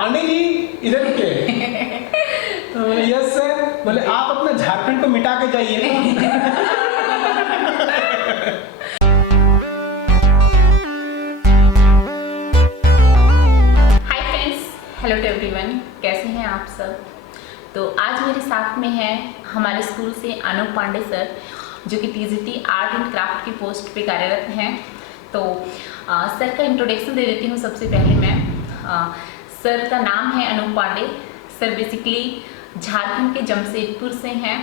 पांडे जी इधर रुके। तो बोले यस सर। बोले आप अपना झारखंड को मिटा के जाइए। Hi friends, hello to everyone, कैसे हैं आप सब। तो आज मेरे साथ में है हमारे स्कूल से अनूप पांडे सर, जो कि टीजीटी आर्ट एंड क्राफ्ट की पोस्ट पे कार्यरत हैं। तो सर का इंट्रोडक्शन दे देती हूँ सबसे पहले मैं। सर का नाम है अनूप पांडे। सर बेसिकली झारखंड के जमशेदपुर से हैं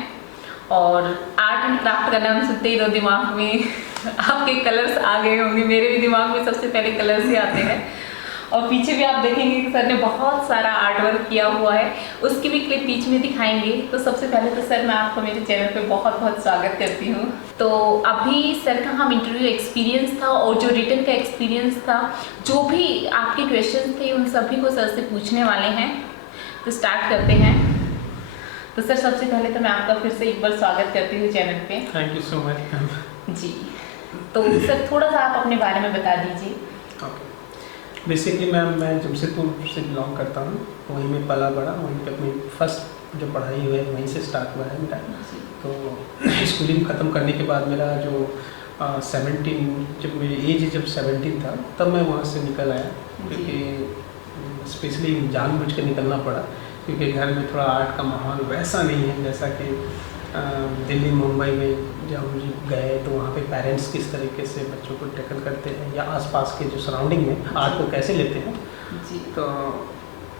और आर्ट एंड क्राफ्ट का नाम सुनते ही तो दिमाग में आपके कलर्स आ गए होंगे। मेरे भी दिमाग में सबसे पहले कलर्स ही आते हैं। और पीछे भी आप देखेंगे कि सर ने बहुत सारा आर्ट वर्क किया हुआ है, उसकी भी क्लिप बीच में दिखाएंगे। तो सबसे पहले तो सर मैं आपको मेरे चैनल पे बहुत बहुत स्वागत करती हूँ। तो अभी सर का हम इंटरव्यू एक्सपीरियंस था और जो रिटन का एक्सपीरियंस था, जो भी आपके क्वेश्चंस थे उन सभी को सर से पूछने वाले हैं। तो स्टार्ट करते हैं। तो सर सबसे पहले तो मैं आपका फिर से एक बार स्वागत करती हूँ चैनल पे। थैंक यू सो मच जी। तो सर थोड़ा सा आप अपने बारे में बता दीजिए। बेसिकली मैं जमशेदपुर से बिलोंग करता हूँ। वहीं में पला बड़ा, वहीं पे अपनी फर्स्ट जो पढ़ाई हुई है वहीं से स्टार्ट हुआ है मेरा। तो स्कूलिंग ख़त्म करने के बाद मेरा जो 17 जब मेरी एज जब 17 था तब मैं वहाँ से निकल आया, क्योंकि स्पेशली जानबूझ के निकलना पड़ा, क्योंकि घर में थोड़ा आर्ट का माहौल वैसा नहीं है जैसा कि दिल्ली मुंबई में जब हम गए तो वहाँ पे पेरेंट्स किस तरीके से बच्चों को टैकल करते हैं या आसपास के जो सराउंडिंग में आर्ट को कैसे लेते हैं जी। तो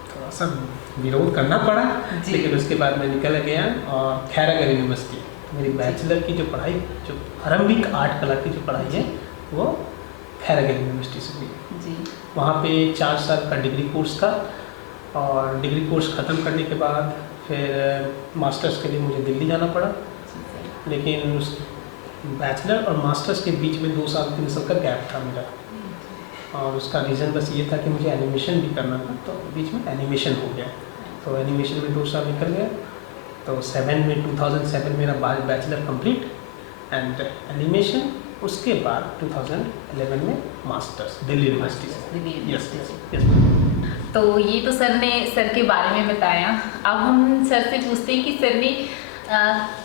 थोड़ा सा विरोध करना पड़ा। लेकिन उसके बाद मैं निकल गया और खैरागढ़ यूनिवर्सिटी मेरी बैचलर की जो पढ़ाई, जो आरंभिक आर्ट कला की जो पढ़ाई है वो खैरागढ़ यूनिवर्सिटी से हुई जी। वहाँ पे 4 साल का डिग्री कोर्स था और डिग्री कोर्स ख़त्म करने के बाद फिर मास्टर्स के लिए मुझे दिल्ली जाना पड़ा। लेकिन उस बैचलर और मास्टर्स के बीच में 2 साल 3 साल का गैप था मेरा, और उसका रीज़न बस ये था कि मुझे एनिमेशन भी करना था, तो बीच में एनिमेशन हो गया। तो एनिमेशन में 2 साल निकल गया। तो 2007 मेरा बैचलर कंप्लीट एंड एनिमेशन। उसके बाद 2011 में मास्टर्स दिल्ली यूनिवर्सिटी से। यस। तो ये तो सर ने सर के बारे में बताया। अब हम सर से पूछते हैं कि सर ने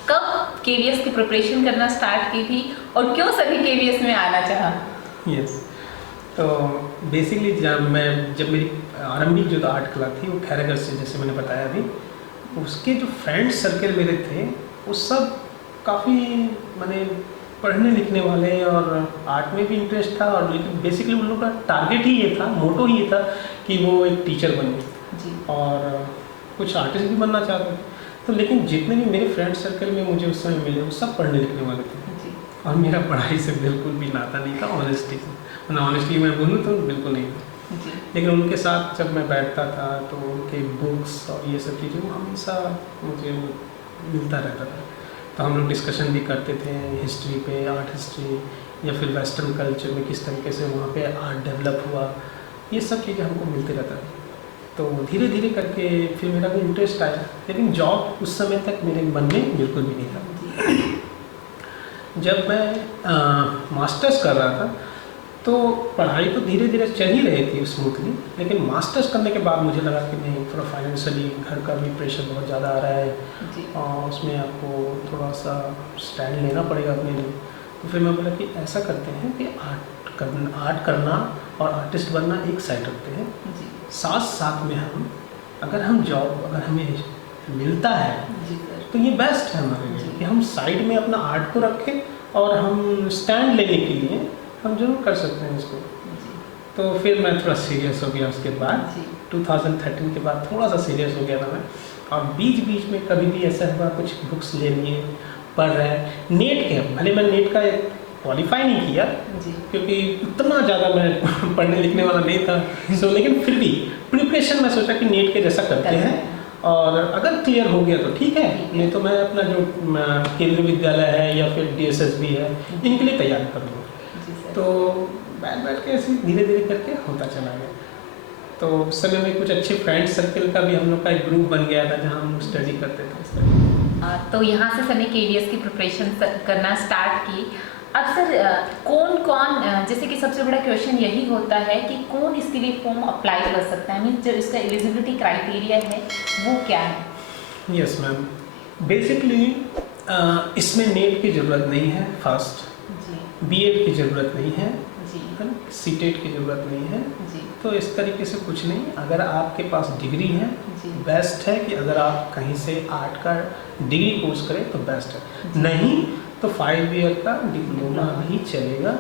कब केवीएस की प्रिपरेशन करना स्टार्ट की थी और क्यों सर ने केवीएस में आना चाहा। यस। तो बेसिकली जब मेरी आरंभिक जो आर्ट क्लब थी वो खैरागढ़ से, जैसे मैंने बताया अभी, उसके जो फ्रेंड सर्कल मेरे थे वो सब काफ़ी मैंने पढ़ने लिखने वाले और आर्ट में भी इंटरेस्ट था। और लेकिन बेसिकली उन लोगों का टारगेट ही ये था, मोटो ही ये था कि वो एक टीचर बने और कुछ आर्टिस्ट भी बनना चाहते थे। तो लेकिन जितने भी मेरे फ्रेंड सर्कल में मुझे उस समय मिले वो सब पढ़ने लिखने वाले थे और मेरा पढ़ाई से बिल्कुल भी नाता नहीं था, ऑनेस्टली से। मतलब ऑनेस्टली मैं बोलूँ तो बिल्कुल नहीं था। लेकिन उनके साथ जब मैं बैठता था तो उनके बुक्स और ये सब चीज़ें हमेशा मुझे मिलता रहता था। तो हम लोग डिस्कशन भी करते थे हिस्ट्री पे, आर्ट हिस्ट्री, या फिर वेस्टर्न कल्चर में किस तरीके से वहाँ पे आर्ट डेवलप हुआ, ये सब चीज़ें हमको मिलते रहता था। तो धीरे धीरे करके फिर मेरा भी इंटरेस्ट आया, लेकिन जॉब उस समय तक मेरे मन में बिल्कुल भी नहीं था। जब मैं मास्टर्स कर रहा था तो पढ़ाई तो धीरे धीरे चल ही रही थी स्मूथली, लेकिन मास्टर्स करने के बाद मुझे लगा कि नहीं, थोड़ा फाइनेंशियली घर का भी प्रेशर बहुत ज़्यादा आ रहा है और उसमें आपको थोड़ा सा स्टैंड लेना पड़ेगा अपने लिए। तो फिर मैं बोला कि ऐसा करते हैं कि आर्ट करना और आर्टिस्ट बनना एक साइड रखते हैं, साथ साथ में अगर हमें मिलता है तो ये बेस्ट है हमारे लिए कि हम साइड में अपना आर्ट को रखें और हम स्टैंड लेने के लिए हम जरूर कर सकते हैं इसको। तो फिर मैं थोड़ा सीरियस हो गया। उसके बाद 2013 के बाद थोड़ा सा सीरियस हो गया था मैं, और बीच बीच में कभी भी ऐसा हुआ कुछ बुक्स ले लिए, पढ़ रहे हैं। नेट के भले मैं नेट का क्वालिफाई नहीं किया क्योंकि उतना ज़्यादा मैं पढ़ने लिखने वाला नहीं था, लेकिन फिर भी प्रिपरेशन मैं सोचा कि नेट के जैसा करते हैं और अगर क्लियर हो गया तो ठीक है, नहीं तो मैं अपना जो केंद्रीय विद्यालय है या फिर DSSB है इनके लिए तैयारी कर लूँगा। तो बैठ के ऐसे धीरे धीरे करके होता चला गया। तो उस समय में कुछ अच्छे फ्रेंड सर्कल का भी हम लोग का एक ग्रुप बन गया था जहाँ हम लोग स्टडी करते थे। तो यहाँ से सर ने केवीएस की प्रिपरेशन करना स्टार्ट की। अब सर कौन कौन जैसे कि सबसे बड़ा क्वेश्चन यही होता है कि कौन इसके लिए फॉर्म अप्लाई कर सकता है, मीन जो इसका एलिजिबिलिटी क्राइटेरिया है वो क्या है? यस मैम, बेसिकली इसमें नेट की ज़रूरत नहीं है, फर्स्ट जी बीएड की ज़रूरत नहीं है, जी है ना, सीटेट की ज़रूरत नहीं है। जी तो इस तरीके से कुछ नहीं, अगर आपके पास डिग्री है जी बेस्ट है कि अगर आप कहीं से आर्ट का डिग्री कोर्स करें तो बेस्ट है, नहीं तो 5 ईयर का डिप्लोमा भी चलेगा।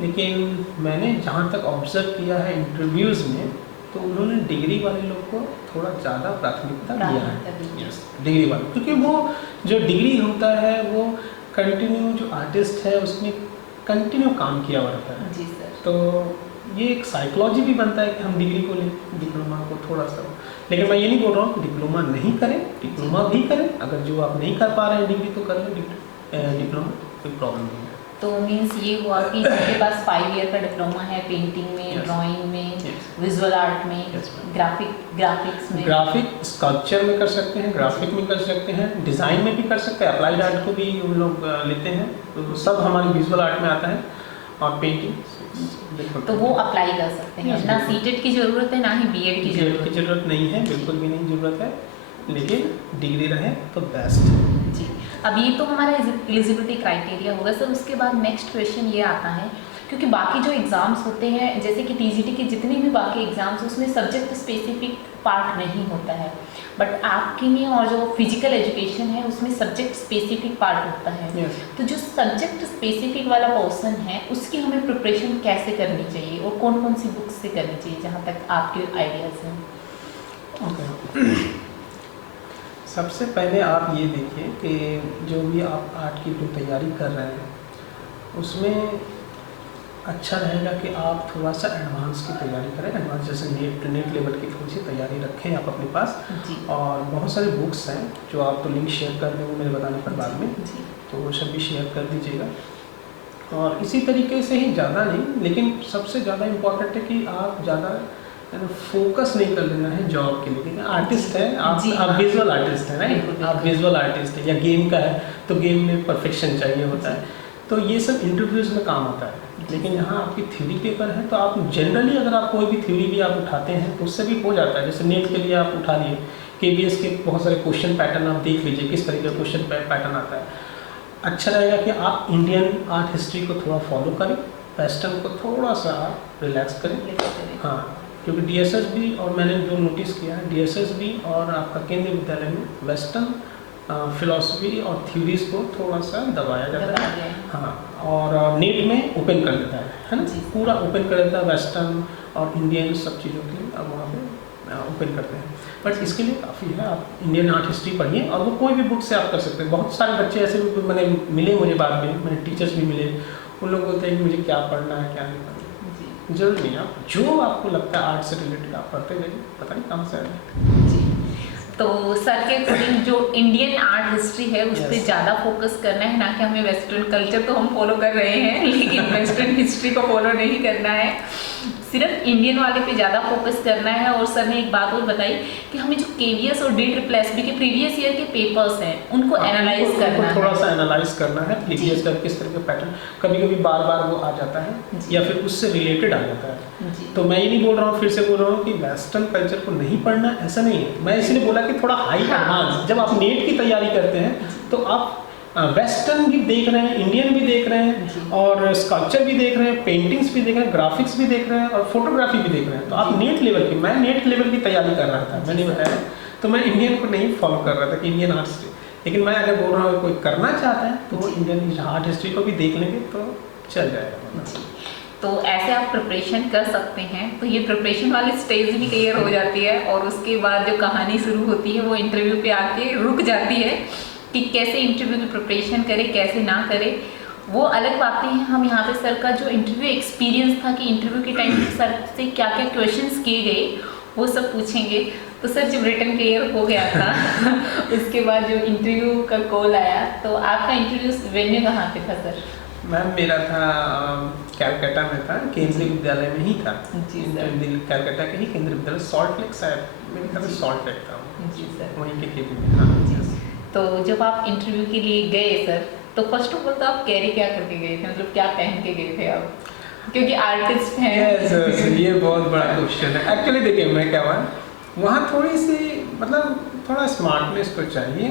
लेकिन मैंने जहाँ तक ऑब्जर्व किया है इंटरव्यूज़ में, तो उन्होंने डिग्री वाले लोग को थोड़ा ज़्यादा प्राथमिकता दिया है। यस, डिग्री वाले, क्योंकि वो जो डिग्री होता है वो कंटिन्यू, जो आर्टिस्ट है उसमें कंटिन्यू काम किया हुआ रहता है। जी सर। तो ये एक साइकोलॉजी भी बनता है कि हम डिग्री को लें, डिप्लोमा को थोड़ा सा। लेकिन मैं ये नहीं बोल रहा हूँ कि डिप्लोमा नहीं करें, डिप्लोमा भी करें, अगर जो आप नहीं कर पा रहे हैं डिग्री तो कर लें डिप्लोमा, कोई प्रॉब्लम नहीं है। तो मीन्स ये हुआ कि जिनके पास 5 ईयर का डिप्लोमा है पेंटिंग में, Yes. ड्राइंग में, Yes. विजुअल आर्ट में, Yes, ma'am. ग्राफिक्स में, ग्राफिक स्कल्पचर में कर सकते हैं, ग्राफिक में कर सकते हैं, डिज़ाइन में भी कर सकते हैं, अप्लाइड आर्ट को भी उन लोग लेते हैं, तो सब हमारी विजुअल आर्ट में आता है, और पेंटिंग तो वो अप्लाई कर सकते हैं। Yes, ना बिल्कुल। सीटेट की ज़रूरत है ना ही बीएड की बीएड की ज़रूरत ज़रूरत नहीं है, बिल्कुल भी नहीं ज़रूरत है, लेकिन डिग्री रहे तो बेस्ट है। है। जी, अब ये तो हमारा एलिजिबिलिटी क्राइटेरिया होगा सर। उसके बाद नेक्स्ट क्वेश्चन ये आता है, क्योंकि बाकी जो एग्ज़ाम्स होते हैं जैसे कि टीजीटी के जितने भी बाकी एग्ज़ाम्स उसमें सब्जेक्ट स्पेसिफिक पार्ट नहीं होता है, बट आपके में और जो फिजिकल एजुकेशन है उसमें सब्जेक्ट स्पेसिफिक पार्ट होता है। Yes. तो जो सब्जेक्ट स्पेसिफिक वाला पोर्शन है उसकी हमें प्रिपरेशन कैसे करनी चाहिए और कौन कौन सी बुक्स से करनी चाहिए, जहाँ तक आपके आइडियाज़ हैं? ओके, सबसे पहले आप ये देखिए कि जो भी आप आर्ट की जो तैयारी कर रहे हैं उसमें अच्छा रहेगा कि आप थोड़ा सा एडवांस की तैयारी करें। एडवांस जैसे नेट लेवल की थोड़ी सी तैयारी रखें आप अपने पास, जी और बहुत सारे बुक्स हैं जो आप तो लिंक शेयर कर देंगे मेरे बताने पर बाद में, जी तो वो सब भी शेयर कर दीजिएगा। और इसी तरीके से ही, ज़्यादा नहीं, लेकिन सबसे ज़्यादा इम्पॉर्टेंट है कि आप ज़्यादा फोकस नहीं कर लेना है जॉब के लिए, क्योंकि आर्टिस्ट है जी, आप विजुअल आर्टिस्ट हैं, राइट, बिल्कुल, आप विजुअल आर्टिस्ट है, या गेम का है तो गेम में परफेक्शन चाहिए होता है, तो ये सब इंटरव्यूज़ में काम होता है। लेकिन यहाँ आपकी थ्योरी पेपर है तो आप जनरली अगर आप कोई भी थ्योरी भी आप उठाते हैं तो उससे भी हो जाता है। जैसे नेट के लिए आप उठा लिए, KBS के बहुत सारे क्वेश्चन पैटर्न आप देख लीजिए किस तरीके का क्वेश्चन पैटर्न आता है। अच्छा रहेगा कि आप इंडियन आर्ट हिस्ट्री को थोड़ा फॉलो करें, वेस्टर्न को थोड़ा सा आप रिलैक्स करें। हाँ, क्योंकि DSS भी, और मैंने जो नोटिस किया है DSS भी और आपका केंद्रीय विद्यालय में वेस्टर्न फिलॉसफी और थ्योरीज को थोड़ा सा दबाया जाता है। हाँ, और नेट में ओपन कर देता है ना, पूरा ओपन कर देता है वेस्टर्न और इंडियन सब चीज़ों के लिए, अब वहाँ पे ओपन करते हैं। बट इसके लिए काफ़ी है, आप इंडियन आर्ट हिस्ट्री पढ़िए, और वो कोई भी बुक से आप कर सकते हैं। बहुत सारे बच्चे ऐसे भी मैंने मिले, मुझे बाद में मेरे टीचर्स भी मिले, उन लोग बोलते हैं कि मुझे क्या पढ़ना है क्या नहीं पढ़ना है। जरूरी नहीं, आप जो आपको लगता है आर्ट से रिलेटेड आप पढ़ते जाइए, पता नहीं कहाँ से आए। जी, तो सर के अकॉर्डिंग जो इंडियन आर्ट हिस्ट्री है उस पर Yes. ज़्यादा फोकस करना है, ना कि हमें वेस्टर्न कल्चर तो हम फॉलो कर रहे हैं लेकिन वेस्टर्न हिस्ट्री को फॉलो नहीं करना है, सिर्फ इंडियन वाले पे ज़्यादा फोकस करना है। और सर ने एक बात और बताई कि हमें जो KVS और DSS के प्रीवियस ईयर के पेपर्स हैं उनको एनालाइज करना है, थोड़ा सा एनालाइज करना है, प्रीवियस ईयर किस तरह के पैटर्न, कभी कभी बार बार वो आ जाता है जी। या फिर उससे रिलेटेड आ जाता है। जी तो मैं ये नहीं बोल रहा हूँ, फिर से बोल रहा हूँ कि वेस्टर्न कल्चर को नहीं पढ़ना, ऐसा नहीं है। मैं इसलिए बोला कि थोड़ा हाई एडवांस, जब आप नेट की तैयारी करते हैं तो आप वेस्टर्न भी देख रहे हैं, इंडियन भी देख रहे हैं, और स्कल्पचर भी देख रहे हैं, पेंटिंग्स भी देख रहे हैं, ग्राफिक्स भी देख रहे हैं, और फोटोग्राफी भी देख रहे हैं। तो आप नेट लेवल की, मैं नेट लेवल की तैयारी कर रहा था, मैंने बताया, तो मैं इंडियन को नहीं फॉलो कर रहा था कि इंडियन आर्ट हिस्ट्री। लेकिन मैं अगर बोल रहा हूँ कोई करना चाहता है तो वो इंडियन आर्ट हिस्ट्री को भी देख लेंगे तो चल जाएगा। तो ऐसे आप प्रिपरेशन कर सकते हैं। तो ये प्रिपरेशन वाली स्टेज भी क्लियर हो जाती है, और उसके बाद जो कहानी शुरू होती है वो इंटरव्यू पे आके रुक जाती है कि कैसे इंटरव्यू की प्रिपरेशन करें कैसे ना करें। वो अलग बातें हैं। हम यहाँ पे सर का जो इंटरव्यू एक्सपीरियंस था कि इंटरव्यू के टाइम सर से क्या क्या क्वेश्चंस किए गए वो सब पूछेंगे। तो सर जब रिटर्न क्लियर हो गया था उसके बाद जो इंटरव्यू का कॉल आया, तो आपका इंटरव्यू वेन्यू कहाँ पे था सर? मैम मेरा था कैलकाटा में था, केंद्रीय विद्यालय में ही था। जी सर। कैलकाटा के ही केंद्रीय विद्यालय, सॉल्ट लेक शायद, मेरे ख्याल से सॉल्ट लेक था जी सर। वहीं के केंद्रीय में। हाँ जी। तो जब आप इंटरव्यू के लिए गए सर, तो तो फर्स्ट ऑफ ऑल तो आप कैरी क्या करके गए थे, मतलब क्या पहन के गए थे आप, क्योंकि आर्टिस्ट हैं। yes, ये बहुत बड़ा क्वेश्चन है एक्चुअली। देखिए मैं क्या हुआ, वहाँ थोड़ी सी मतलब थोड़ा स्मार्टनेस तो चाहिए।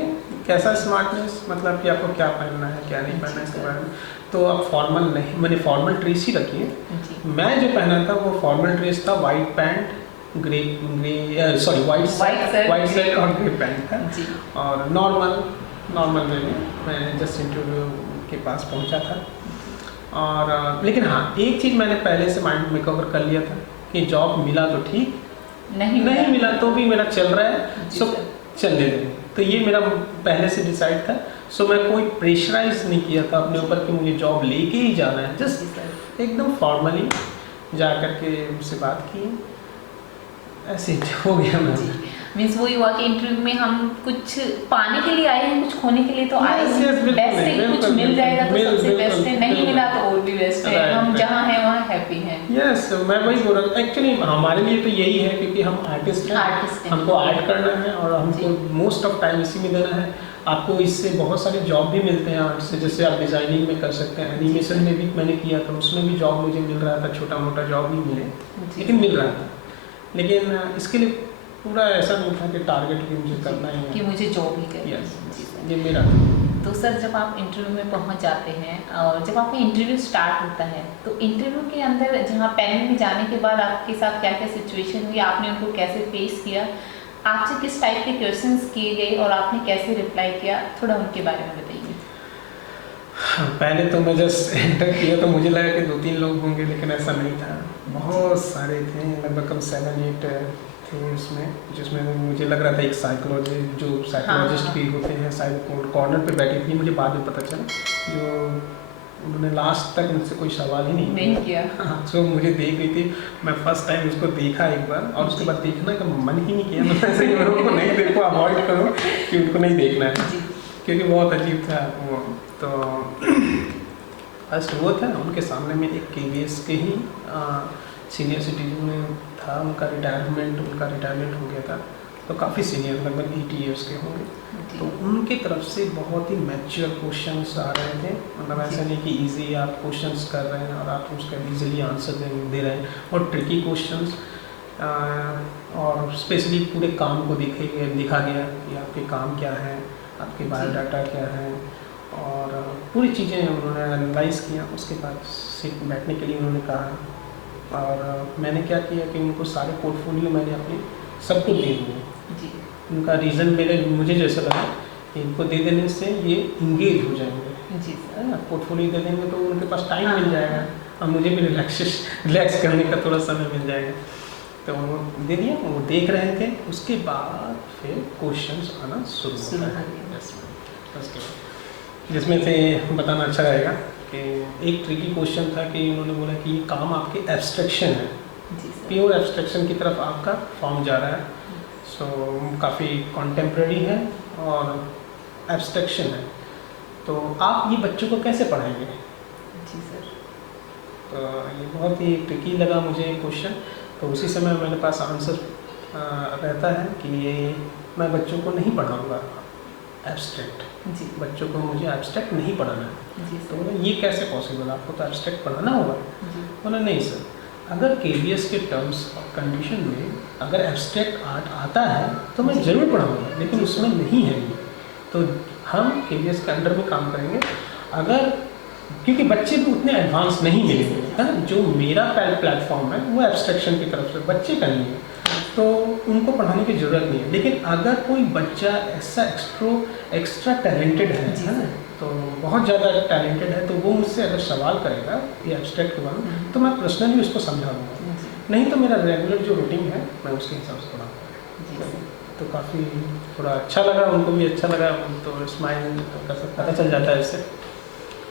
कैसा स्मार्टनेस, मतलब कि आपको क्या पहनना है क्या नहीं पहनना है इसके बारे में। तो आप फॉर्मल नहीं, मैंने फॉर्मल ड्रेस ही रखी है। मैं जो पहना था वो फॉर्मल ड्रेस था, वाइट पैंट, वाइट शर्ट और ग्रे पैंट था जी। और नॉर्मल में मैं जस्ट इंटरव्यू के पास पहुंचा था। और लेकिन हाँ, एक चीज़ मैंने पहले से माइंड में कवर कर लिया था कि जॉब मिला तो ठीक, नहीं मिला तो भी मेरा चल रहा है, सो चलने दें। तो ये मेरा पहले से डिसाइड था। सो मैं कोई प्रेशराइज नहीं किया था अपने ऊपर कि मुझे जॉब लेके ही जाना है। जस्ट एकदम फॉर्मली जा कर के उनसे बात की, ऐसे हो गया। मैं मीन्स वही हुआ कि इंटरव्यू में हम कुछ पाने के लिए आए हैं, कुछ खोने के लिए तो आए हैं। बेस्ट है, कुछ मिल जाएगा तो सबसे बेस्ट है, नहीं मिला तो और भी बेस्ट है। हम जहाँ हैं वहाँ हैप्पी हैं। यस, मैं वही बोल रहा हूँ। एक्चुअली हमारे लिए तो यही है क्योंकि हम आर्टिस्ट हैं, हमको आर्ट करना है और हमको मोस्ट ऑफ टाइम इसी में देना है। आपको इससे बहुत सारे जॉब भी मिलते हैं आर्ट से, जैसे आप डिज़ाइनिंग में कर सकते हैं, एनिमेशन में भी मैंने किया था, उसमें भी जॉब मुझे मिल रहा था, छोटा मोटा जॉब ही मिले लेकिन मिल रहा था। लेकिन इसके लिए पूरा ऐसा नहीं था कि टारगेट भी मुझे करना है कि मुझे जॉब ही करनी है। ये मेरा। तो सर जब आप इंटरव्यू में पहुंच जाते हैं और जब आपका इंटरव्यू स्टार्ट होता है तो इंटरव्यू के अंदर जहां पैनल में जाने के बाद आपके साथ क्या क्या सिचुएशन हुई, आपने उनको कैसे फेस किया, आपसे किस टाइप के क्वेश्चंस किए गए और आपने कैसे रिप्लाई किया, थोड़ा उनके बारे में बताइए। पहले तो मैं जस्ट एंटर किया तो मुझे लगा कि 2-3 लोग होंगे, लेकिन ऐसा नहीं था, बहुत सारे थे, लगभग कम 7-8 थे उसमें, जिसमें मुझे लग रहा था एक साइकोलॉजिस्ट भी होते हैं शायद कॉर्नर पे बैठी थी। मुझे बाद में पता चला जो उन्होंने लास्ट तक मुझसे कोई सवाल ही नहीं किया। जो मुझे देख रही थी, मैं फर्स्ट टाइम उसको देखा एक बार और उसके बाद देखने का मन ही नहीं किया। मैं ऐसे ही उनको नहीं देखो, अवॉइड करो कि उनको नहीं देखना है क्योंकि बहुत अजीब था वो। तो फर्स्ट वो था, उनके सामने में एक KVS के ही सीनियर सिटीजन में था, उनका रिटायरमेंट हो गया था, तो काफ़ी सीनियर, लगभग 80 ईयर्स के होंगे। तो उनके तरफ से बहुत ही मैच्योर क्वेश्चंस आ रहे थे, मतलब ऐसा नहीं कि इजी आप क्वेश्चंस कर रहे हैं और आप उसका इजीली आंसर दे रहे हैं, और ट्रिकी क्वेश्चंस, और स्पेशली पूरे काम को दिखा गया कि आपके काम क्या है, आपके बायोडाटा क्या है, और पूरी चीज़ें उन्होंने एनालाइज किया। उसके बाद सीट बैठने के लिए उन्होंने कहा और मैंने क्या किया कि उनको सारे पोर्टफोलियो मैंने अपने सबको दे दिए। उनका रीज़न मुझे जैसा लगा कि इनको दे देने से ये इंगेज हो जाएंगे जी, है ना। पोर्टफोलियो दे देंगे तो उनके पास टाइम मिल जाएगा और मुझे भी रिलैक्स करने का थोड़ा समय मिल जाएगा। तो वो दे दिया, वो देख रहे थे। उसके बाद फिर क्वेश्चंस आना शुरू होता है जिसमें से बताना अच्छा रहेगा कि एक ट्रिकी क्वेश्चन था कि उन्होंने बोला कि ये काम आपके एब्स्ट्रैक्शन है, प्योर एब्स्ट्रैक्शन की तरफ आपका फॉर्म जा रहा है, सो काफ़ी कॉन्टेम्प्रेरी है और एब्स्ट्रैक्शन है, तो आप ये बच्चों को कैसे पढ़ाएंगे। जी सर। तो ये बहुत ही ट्रिकी लगा मुझे क्वेश्चन। तो उसी समय मेरे पास आंसर रहता है कि ये मैं बच्चों को नहीं पढ़ाऊँगा एब्स्ट्रैक्ट जी, बच्चों को मुझे एब्स्ट्रैक्ट नहीं पढ़ाना है। तो बोला ये कैसे पॉसिबल, आपको तो एब्स्ट्रैक्ट पढ़ाना होगा। बोला नहीं सर, अगर KVS के टर्म्स और कंडीशन में अगर एब्स्ट्रैक्ट आर्ट आता है तो मैं ज़रूर पढ़ाऊँगा, लेकिन उसमें नहीं है ये, तो हम KVS के अंडर में काम करेंगे। अगर क्योंकि बच्चे भी उतने एडवांस नहीं मिलेंगे, है ना, जो मेरा प्लेटफॉर्म है वो एब्स्ट्रैक्शन की तरफ से बच्चे का नहीं है, तो उनको पढ़ाने की ज़रूरत नहीं है। लेकिन अगर कोई बच्चा ऐसा एक्स्ट्रा टैलेंटेड है ना, तो बहुत ज़्यादा टैलेंटेड है, तो वो मुझसे अगर सवाल करेगा ये एब्स्ट्रैक्ट के बारे में तो मैं पर्सनली उसको समझा दूँगा, नहीं तो मेरा रेगुलर जो रूटीन है मैं उसके हिसाब से पढ़ाऊँगा। तो काफ़ी थोड़ा अच्छा लगा, उनको भी अच्छा लगा, तो स्माइल पता चल जाता है इससे।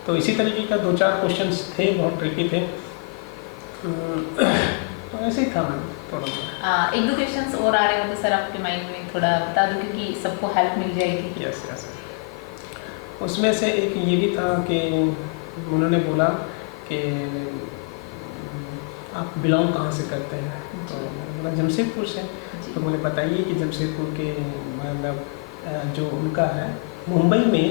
तो इसी तरीके का 2-4 क्वेश्चंस थे, बहुत ट्रिकी थे, तो ऐसे ही था मैं थोड़ा। 1-2 क्वेश्चंस और आ रहे हो तो सर आपके माइंड में थोड़ा बता दो, क्योंकि सबको हेल्प मिल जाएगी। यस। उसमें से एक ये भी था कि उन्होंने बोला कि आप बिलोंग कहाँ से करते हैं, तो बोला जमशेदपुर से। तो मुझे बताइए कि जमशेदपुर के मतलब जो उनका है मुंबई में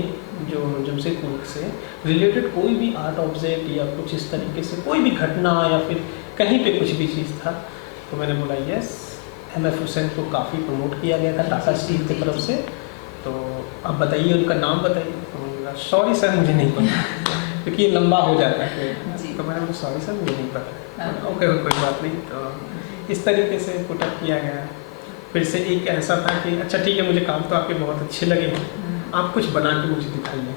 जो जमशेदपुर से रिलेटेड कोई भी आर्ट ऑब्जेक्ट या कुछ इस तरीके से कोई भी घटना या फिर कहीं पे कुछ भी चीज़ था, तो मैंने बोला यस। MF हुसैन को काफ़ी प्रमोट किया गया था टाटा स्टील की तरफ से, तो अब बताइए उनका नाम बताइए। तो मैंने बोला सॉरी सर मुझे नहीं पता क्योंकि ये लंबा हो जाता है। तो मैंने बोला सॉरी सर मुझे नहीं पता। ओके कोई बात नहीं। तो इस तरीके से पुटअप किया गया। फिर से एक ऐसा था कि अच्छा ठीक है मुझे काम तो आपके बहुत अच्छे लगे, आप कुछ बना के मुझे दिखाइए।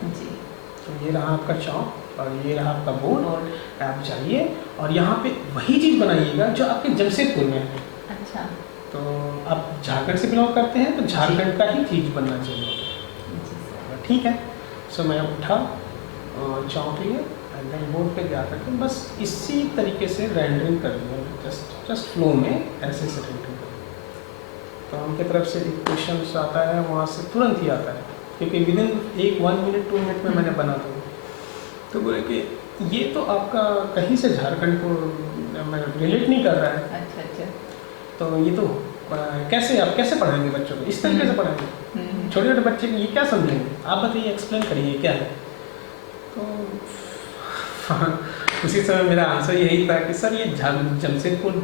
तो ये रहा आपका चौक और ये रहा आपका बोर्ड, आप जाइए और यहाँ पे वही चीज़ बनाइएगा जो आपके जमशेदपुर में है। अच्छा। तो आप झारखंड से बिलोंग करते हैं तो झारखंड का ही चीज़ बनना चाहिए। ठीक है। सो मैं उठा और चौक लिए एंड देन बोर्ड पे जा करके बस इसी तरीके से रेंडरिंग कर दिया, जस्ट फ्लो में ऐसे से रेंडरिंग कर दिया। तो उनकी तरफ से एक क्वेश्चन आता है, वहाँ से तुरंत ही आता है क्योंकि विदिन 1 मिनट 2 मिनट में मैंने बना दिया। तो बोले कि ये तो आपका कहीं से झारखंड को रिलेट नहीं कर रहा है। अच्छा। तो ये तो कैसे आप कैसे पढ़ाएंगे बच्चों को, इस तरीके से पढ़ाएंगे, छोटे छोटे बच्चे ये क्या समझेंगे, आप बताइए एक्सप्लेन करिए क्या है। तो उसी समय मेरा आंसर यही था कि सर ये जमशेदपुर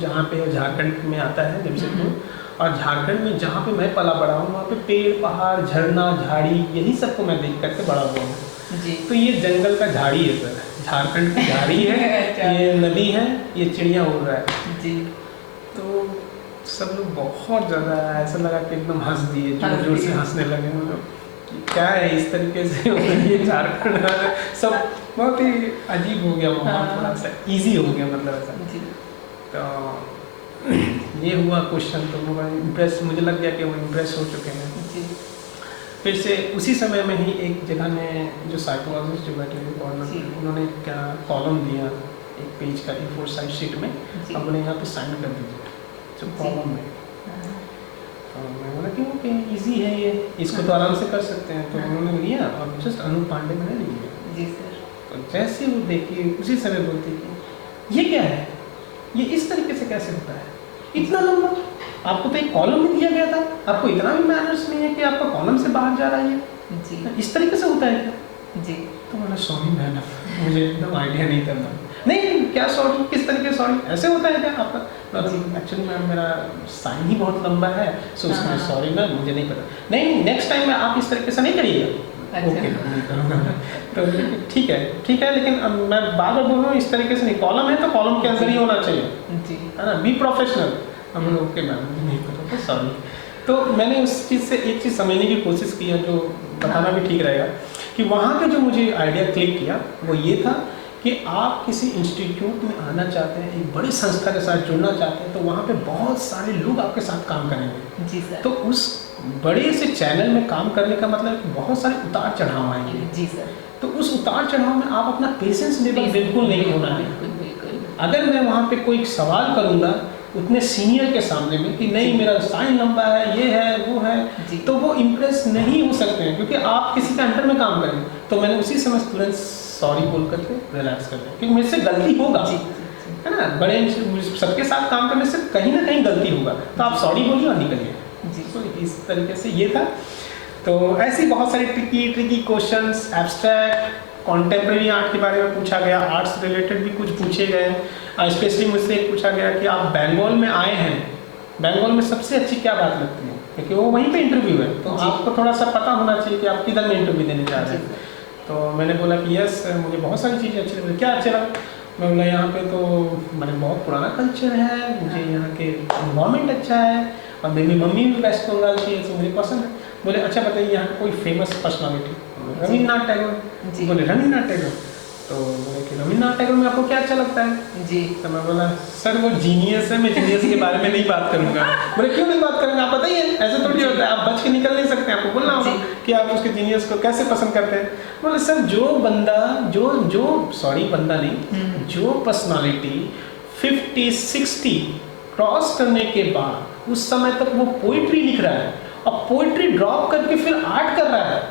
जहाँ पे झारखंड में आता है जमशेदपुर, और झारखंड में जहाँ पे मैं पला बड़ा हूँ वहाँ पे पेड़ पहाड़ झरना झाड़ी यही सबको मैं देख करके बड़ा हुआ हूँ जी। तो ये जंगल का झाड़ी है सर, झारखंड की झाड़ी है ये नदी है, ये चिड़िया उड़ रहा है जी। तो सब लोग बहुत ज़्यादा ऐसा लगा कि एकदम हंस दिए, जोर जोर से हंसने लगे। मतलब क्या है इस तरीके से ये झारखंड सब बहुत ही अजीब हो गया, माहौल थोड़ा सा ईजी हो गया मतलब ऐसा। तो ये हुआ क्वेश्चन, तो वो इम्प्रेस मुझे लग गया कि वो इम्प्रेस हो चुके हैं जी। फिर से उसी समय में ही एक जगह में जो साइकोलॉजिस्ट जो बैठे हुए कॉर्नर, उन्होंने क्या कॉलम दिया एक पेज का A4 साइज शीट में, अब बोले यहाँ पे साइन कर दीजिए जो कॉलम में। तो मैं बोला कि ओके ईजी है ये, इसको तो आराम से कर सकते हैं। तो उन्होंने लिया और जस्ट अनूप पांडे मैंने लिया जी सर। तो जैसे वो देखिए उसी समय बोलती कि ये क्या है, ये इस तरीके से कैसे होता है, इतना लंबा, आपको तो एक कॉलम में दिया गया था, आपको इतना भी मैनर्स नहीं है कि आपका कॉलम से बाहर जा रहा है जी, इस तरीके से होता है क्या जी। तो मैंने सॉरी मैडम मुझे एकदम आइडिया नहीं था। नहीं क्या सॉरी, किस तरीके सॉरी, ऐसे होता है क्या आपका? एक्चुअली मैम मेरा साइन ही बहुत लंबा है, सो उसमें सॉरी मैम मुझे नहीं पता। नहीं नेक्स्ट टाइम में आप इस तरीके से नहीं करिएगा। ओके नहीं करूँगा। तो ठीक है लेकिन अब मैं बार बार बोल रहा हूँ इस तरीके से नहीं, कॉलम है तो कॉलम के अंदर ही होना चाहिए जी, है ना, बी प्रोफेशनल। हम लोग ओके मैम नहीं पता, सॉरी। तो मैंने उस चीज़ से एक चीज़ समझने की कोशिश की है जो बताना भी ठीक रहेगा कि वहाँ पे जो मुझे आइडिया क्लिक किया वो ये था कि आप किसी इंस्टीट्यूट में आना चाहते हैं, एक बड़ी संस्था के साथ जुड़ना चाहते हैं, तो वहाँ पे बहुत सारे लोग आपके साथ काम करेंगे जी सर। तो उस बड़े से चैनल में काम करने का मतलब कि बहुत सारे उतार चढ़ाव आएंगे जी सर। तो उस उतार चढ़ाव में आप अपना पेशेंस लेवल बिल्कुल नहीं होना है। अगर मैं वहाँ पे कोई सवाल करूँगा उतने सीनियर के सामने में कि नहीं मेरा साइन लंबा है, ये है वो है, तो वो इम्प्रेस नहीं हो सकते हैं क्योंकि आप किसी के अंडर में काम करेंगे। तो मैंने उसी समय तुरंत सॉरी बोल करके रिलैक्स कर दिया क्योंकि मेरे से गलती होगा है ना, बड़े सबके साथ काम करने से कहीं ना कहीं गलती होगा, तो आप सॉरी बोलिए और निकलिए जी। तो इस तरीके से ये था। तो ऐसी बहुत सारी tricky questions, abstract contemporary art के बारे में पूछा गया, आर्ट्स रिलेटेड भी कुछ पूछे गए। स्पेशली मुझसे एक पूछा गया कि आप बंगाल में आए हैं, बंगाल में सबसे अच्छी क्या बात लगती है, क्योंकि वो वहीं पे इंटरव्यू है तो आपको थोड़ा सा पता होना चाहिए कि आप किधर में इंटरव्यू देने जा रहे हैं। तो मैंने बोला कि यस मुझे बहुत सारी चीज़ें अच्छी लगी। क्या अच्छा लगा? मैं बोला यहाँ पे तो मैंने बहुत पुराना कल्चर है, मुझे यहाँ के इन्वायरमेंट अच्छा है और मेरी मम्मी भी वेस्ट बंगाल की है तो मुझे पसंद है। बोले अच्छा बताइए यहाँ का कोई फेमस पर्सनालिटी? रविन्द्रनाथ टैगोर जी। बोले रविन्द्रनाथ टैगोर? तो बोले कि रविन्द्रनाथ टैगोर में आपको क्या अच्छा लगता है जी? तो मैं बोला सर वो जीनियस है, मैं जीनियस के बारे में नहीं बात करूँगा। बोले क्यों नहीं बात करेंगे, आप बताइए, ऐसे थोड़ी होता है, आप बच के निकल नहीं सकते, आपको बोलना होगा कि आप उसके जीनियस को कैसे पसंद करते हैं। बोले सर जो बंदा बंदा नहीं, जो पर्सनालिटी 50-60 क्रॉस करने के बाद उस समय तक वो पोइट्री लिख रहा है और पोइट्री ड्रॉप करके फिर आर्ट कर रहा है,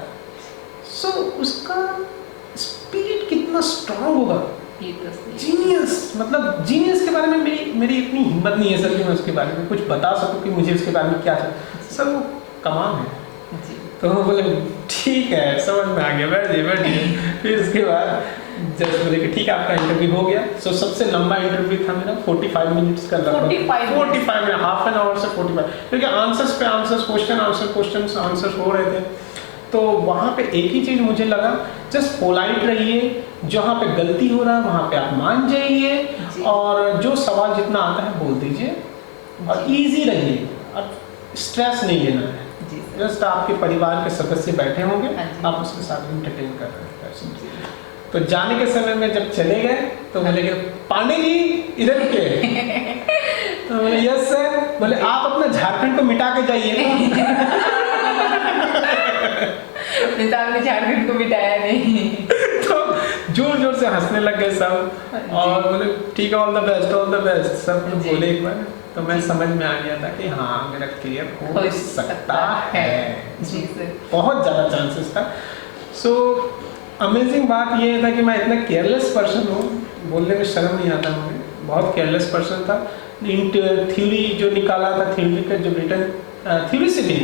सो उसका स्पिरिट कितना स्ट्रांग होगा। जीनियस, मतलब जीनियस के बारे में मेरी इतनी हिम्मत नहीं है सर कि मैं उसके बारे में कुछ बता सकूं कि मुझे उसके बारे में क्या था। सर वो कमाल है जी। तो वो बोले ठीक है, समझ में आ गया, बैठिए। फिर उसके बाद जज बोले कि ठीक है आपका इंटरव्यू हो गया। सो सबसे लंबा इंटरव्यू था मेरा, 45 मिनट्स का, लगभग 45 मिनट, हाफ एन आवर से 45, क्योंकि आंसर्स पे आंसर्स, क्वेश्चन आंसर्स हो रहे थे। तो वहाँ पे एक ही चीज़ मुझे लगा, जस्ट पोलाइट रहिए, जहाँ पे गलती हो रहा है वहाँ पे आप मान जाइए, और जो सवाल जितना आता है बोल दीजिए, और ईजी रहिए, और स्ट्रेस नहीं लेना है। जस्ट आपके परिवार के सदस्य बैठे होंगे, आप उसके साथ इंटरटेन कर रहे हैं। तो जाने के समय में जब चले गए तो बोले कि पांडे जी इधर रुके। तो बोले यस सर। बोले आप अपना झारखंड को मिटा के जाइए। आपने झारखंड को मिटाया नहीं। तो जोर जोर से हंसने लग गए सब, और बोले ठीक है, ऑल द बेस्ट सब लोग बोले एक बार। तो मैं समझ में आ गया था कि हाँ मेरा क्लियर हो सकता है। जी सर। बहुत ज़्यादा चांसेस था। सो अमेजिंग बात ये था कि मैं इतना केयरलेस पर्सन हूँ, बोलने में शर्म नहीं आता मुझे, बहुत केयरलेस पर्सन था। थ्योरी जो निकाला था, थ्योरी का जो रिटर्न, थ्योरी से भी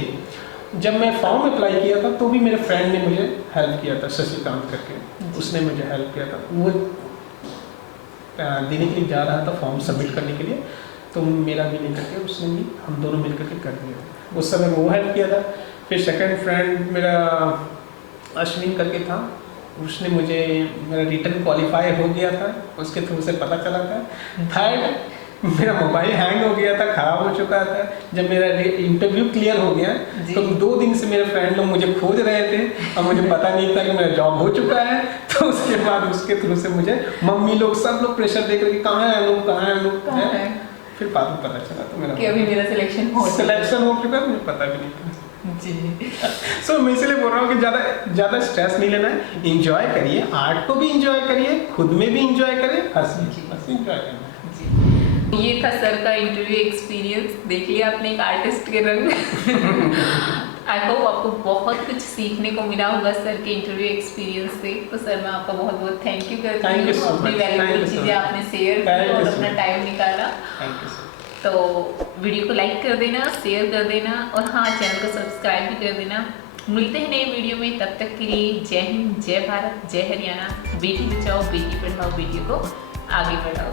जब मैं फॉर्म अप्लाई किया था तो भी मेरे फ्रेंड ने मुझे हेल्प किया था, शशिकांत करके, उसने मुझे हेल्प किया था। वो देने के लिए जा रहा था फॉर्म सबमिट करने के लिए, तो मेरा भी नहीं करके उसने भी, हम दोनों मिलकर के कर दिया। उस समय वो हेल्प किया था। फिर सेकंड फ्रेंड मेरा अश्विन करके था, उसने मुझे, मेरा रिटर्न क्वालिफाई हो गया था, उसके थ्रू से पता चला था। थर्ड, मेरा मोबाइल हैंग हो गया था, ख़राब हो चुका था। जब मेरा इंटरव्यू क्लियर हो गया तो 2 दिन से मेरे फ्रेंड लोग मुझे खोज रहे थे, और मुझे पता नहीं था कि मेरा जॉब हो चुका है। तो उसके बाद उसके थ्रू से मुझे मम्मी लोग, सब लोग प्रेशर दे करके कहाँ है लोग, कहाँ है। फिर बाद में पता चला तो मेरा कि अभी मेरा सिलेक्शन हो चुका है, मुझे पता भी नहीं था। जी। सो मैं इसलिए बोल रहा हूँ कि ज़्यादा स्ट्रेस नहीं लेना है, इंजॉय करिए, आर्ट को भी इंजॉय करिए, खुद में भी इंजॉय करिए, बस इंजॉय करना है। जी, ये था सर का इंटरव्यू एक्सपीरियंस। देख लिया आपने एक आर्टिस्ट के रंग। आई होप आपको बहुत कुछ सीखने को मिला होगा सर के इंटरव्यू एक्सपीरियंस से। तो सर मैं आपका बहुत बहुत थैंक यू करती हूँ, अपनी वैल्यूएबल चीज़ें आपने शेयर की और अपना टाइम निकाला। तो वीडियो को लाइक कर देना, शेयर कर देना, और हाँ चैनल को सब्सक्राइब भी कर देना। मिलते हैं नए वीडियो में, तब तक के लिए जय हिंद, जय भारत, जय हरियाणा। बेटी बचाओ, बेटी पढ़ाओ, बेटी को आगे बढ़ाओ।